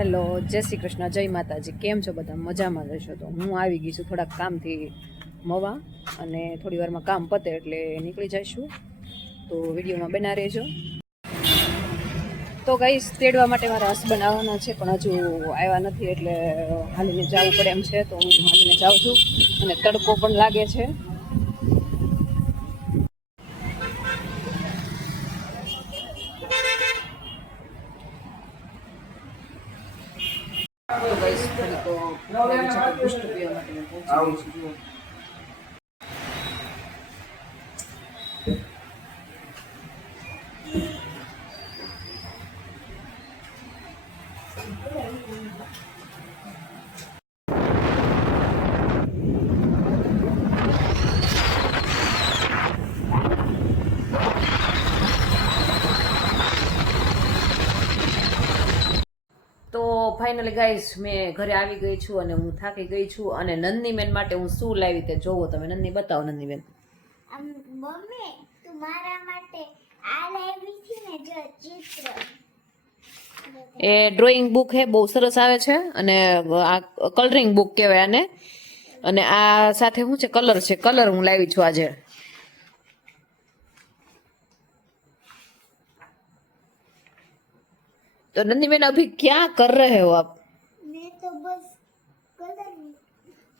Hello, જય શ્રી કૃષ્ણ, જય માતાજી. કેમ છો બધા? મજામાં રહેશો તો? હું આવી ગઈ છું થોડાક કામથી મવા અને થોડી વારમાં કામ પતે એટલે નીકળી જઈશું. તો વિડીયોમાં બના રહેજો. તો ગાઈસ તેડવા માટે મારા હસબન્ડ આવવાના છે, પણ હજુ આવ્યા નથી એટલે હાલીને જવું પડે એમ છે, તો હું હાલીને જાઉં છું. અને તડકો પણ લાગે છે. ગાઈસ ફરી તો લેવી છે તો પુષ્ટ પીવા માટે હું પહોંચી ગઈ છું જુઓ. તો ફાઇનલી ગાઈસ મેં ઘરે આવી ગઈ છું અને હું થાકી ગઈ છું અને નંદનીબેન માટે હું શું લાવી તે જોવો તમે. નંદની બતાવો નંદનીબેન આમ મમ્મી તું મારા માટે આ લાવી છે ને જો ચિત્ર. એ ડ્રોઈંગ બુક હે બહુ સરસ આવે છે અને આ કલરિંગ બુક કહેવાય આને. અને આ સાથે શું છે કલર છે કલર હું લાવી છું આજે. तो नंदी बहन अभी क्या कर रहे हो आप? मैं तो बस कलर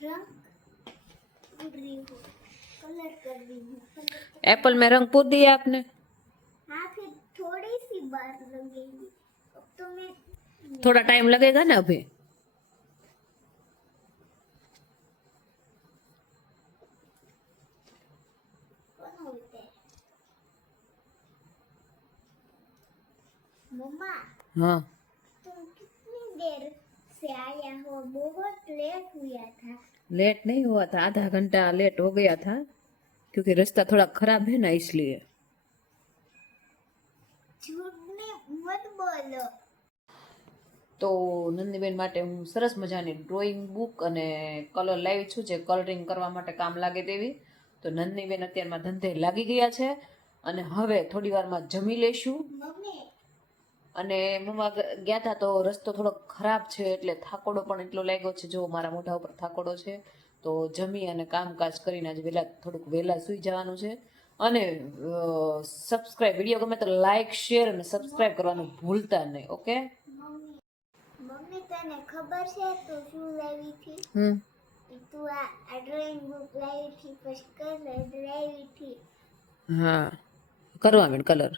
रंग एप्पल में रंग पूर दिया आपने? हाँ। फिर थोड़ी सी बार तो मैं थोड़ा टाइम लगेगा ना अभी? मम्मा हाँ तुम कितनी देर से आया हो बहुत लेट हुआ था लेट नहीं हुआ था आधा घंटा लेट हो गया था क्योंकि रास्ता थोड़ा खराब है ना इसलिए झूठ ने मत बोलो તો નંદીબેન માટે હું સરસ મજાની ડ્રોઈંગ બુક અને કલર લાવી છું જે કલરિંગ કરવા માટે કામ લાગે તેવી તો નંદનીબેન અત્યારમાં ધંધે લાગી ગયા છે અને હવે થોડી વારમાં જમી લઈશું મમ્મી અને મમ્મા ગયા હતા તો રસ્તો થોડો ખરાબ છે એટલે થાકોડો પણ એટલો લાગ્યો છે. જો મારા મોઢા ઉપર થાકોડો છે તો જમી અને કામકાજ કરીને આજે વહેલા થોડુંક વહેલા સૂઈ જવાનું છે. અને સબસ્ક્રાઇબ વીડિયો ગમે તો લાઈક શેર અને સબસ્ક્રાઇબ કરવાનું ભૂલતા નહીં ઓકે મમ્મી તને ખબર છે તું શું લાવી હતી? હમ. તું આ આ ડ્રોઈંગ બુક લાવી હતી પછી કલર લાવી હતી. હા. કરવા મેં કલર